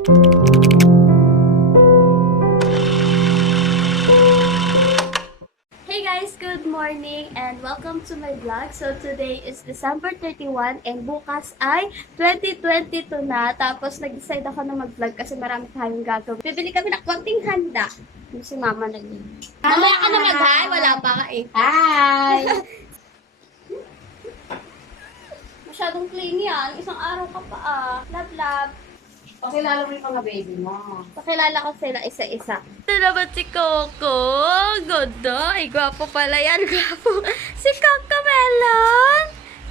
Hey guys, good morning and welcome to my vlog. So today is December 31 and bukas ay 2022 na. Tapos nag-decide ako na mag-vlog kasi marami tayong gagawin. Bibili kami ng konting handa. Yung si mama nag-iwan. Mamaya ka na mag-hi, wala pa ka eh. Hi! Masyadong clingy ah. Isang araw ka pa ah. Love, love. Pakilala mo yung mga baby mo. Pakilala ko sila isa-isa. Ito naman si Coco. Ganda. Ay, gwapo pala yan. Gwapo. Si Coco Melon.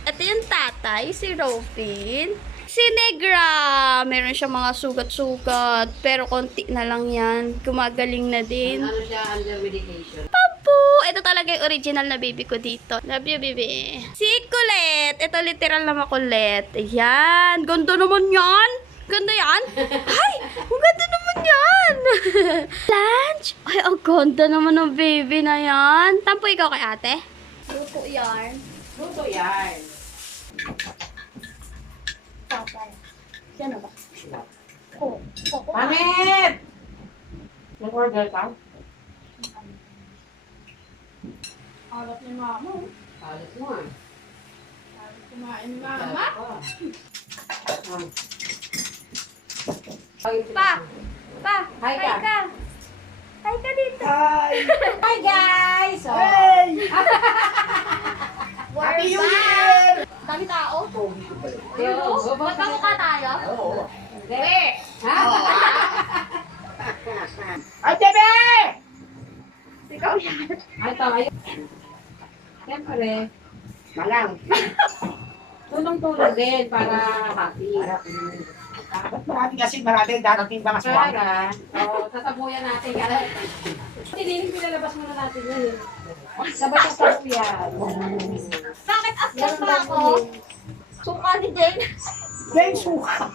Ito yung tatay, si Robin. Si Negra. Meron siya mga sugat-sugat. Pero konti na lang yan. Gumagaling na din. Ano siya, under medication? Papu! Ito talaga yung original na baby ko dito. Love you, baby. Si Colette. Ito literal na makulit. Ayan. Ganda naman yan. Ganda yan? Ay! Ang ganda naman yan! Lunch! Ay, ang ganda naman ng baby na yan. Tampo ikaw kay ate? Luto yan. Luto yan. Tatay. Yan na ba? Oo. Oo. Pangit! Nag-order ka? Alat ni mama. Alis mo ah. Alat kumain ni mama. Pa! Pa! Hi ka. Hi ka dito. Hi guys! Oh. Happy New Year! Dami tao. Ayun o. Go, go, go. Magpamukha tayo. Hindi! Ha? Ikaw yan. Ay, ito, ayun. Siyempre, Malang. tulong-tulong din para happy. Ba't marami kasi marami darating mga swag? Para, sasabuyan natin yan. Hindi, pinalabas muna natin yun. Sabay sa sabuyan. Bakit after pa ako? Suka ni Jane. Yan suka.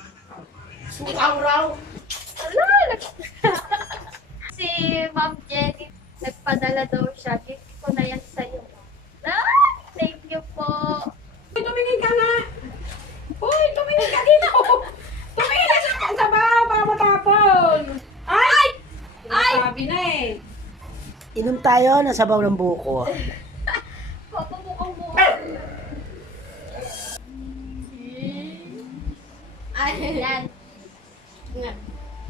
Suka raw. Ala, si Ma'am Jenny, nagpadala daw siya. Gift ko na yan sa'yo. Ah, thank you po. Uy, tumingin ka nga! Uy, tumingin ka dito! Tumingin ka sa sabaw para matapon! Ay! Ay! Sabi na eh. Inom tayo ng sabaw ng buko. Papamukang mo. Ay, yan.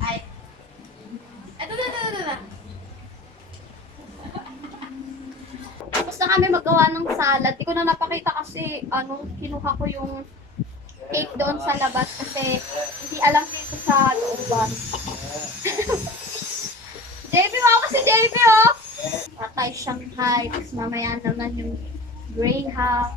Ay. Ito. Tapos na kami magawa ng salad. Di ko na napakita kasi, kinuha ko yung cake doon sa labas kasi hindi alam dito sa looban. JB, ako kasi JB, oh! Patay Shanghai. Tapos mamaya naman yung Greyhound.